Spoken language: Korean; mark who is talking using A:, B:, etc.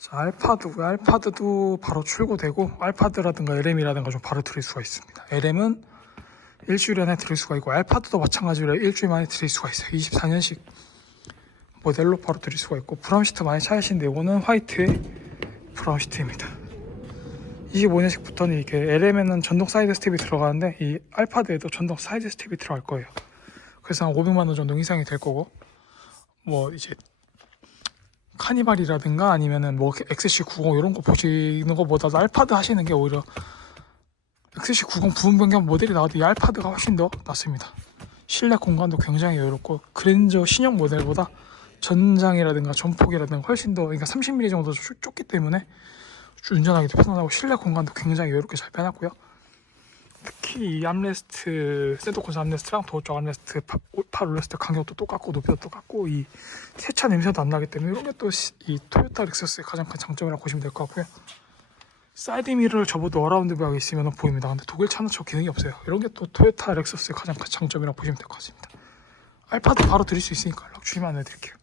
A: 자, 알파드고요. 알파드도 바로 출고되고 알파드라든가 LM이라든가 좀 바로 드릴 수가 있습니다. LM은 일주일 안에 드릴 수가 있고 알파드도 마찬가지로 일주일 만에 드릴 수가 있어요. 24년식 모델로 바로 드릴 수가 있고 브라운 시트 많이 찾으시는데 이거는 화이트의 브라운 시트입니다. 25년식부터는 이게 LM에는 전동 사이드 스텝이 들어가는데 이 알파드에도 전동 사이드 스텝이 들어갈 거예요. 그래서 한 500만 원 정도 이상이 될 거고 뭐 이제 카니발이라든가 아니면은 뭐 XC90 이런 거 보시는 것보다도 알파드 하시는 게 오히려 XC90 부분 변경 모델이 나와도 이 알파드가 훨씬 더 낫습니다. 실내 공간도 굉장히 여유롭고 그랜저 신형 모델보다 전장이라든가 전폭이라든가 훨씬 더 그러니까 30mm 정도 좁- 좁기 때문에 운전하기도 편안하고 실내 공간도 굉장히 여유롭게 잘 빼놨고요. 특히 이 암레스트 센터콘스 암레스트랑 도어쪽 암레스트 파, 팔때 간격도 똑같고 높이도 똑같고 이 세차 냄새도 안 나기 때문에 이런 게 또 이 토요타 렉서스의 가장 큰 장점이라고 보시면 될 것 같고요. 사이드 미러를 접어도 어라운드 벽에 있으면 보입니다. 근데 독일 차는 저 기능이 없어요. 이런 게 또 토요타 렉서스의 가장 큰 장점이라고 보시면 될 것 같습니다. 알파도 바로 드릴 수 있으니까 연락 주시면 안내드릴게요.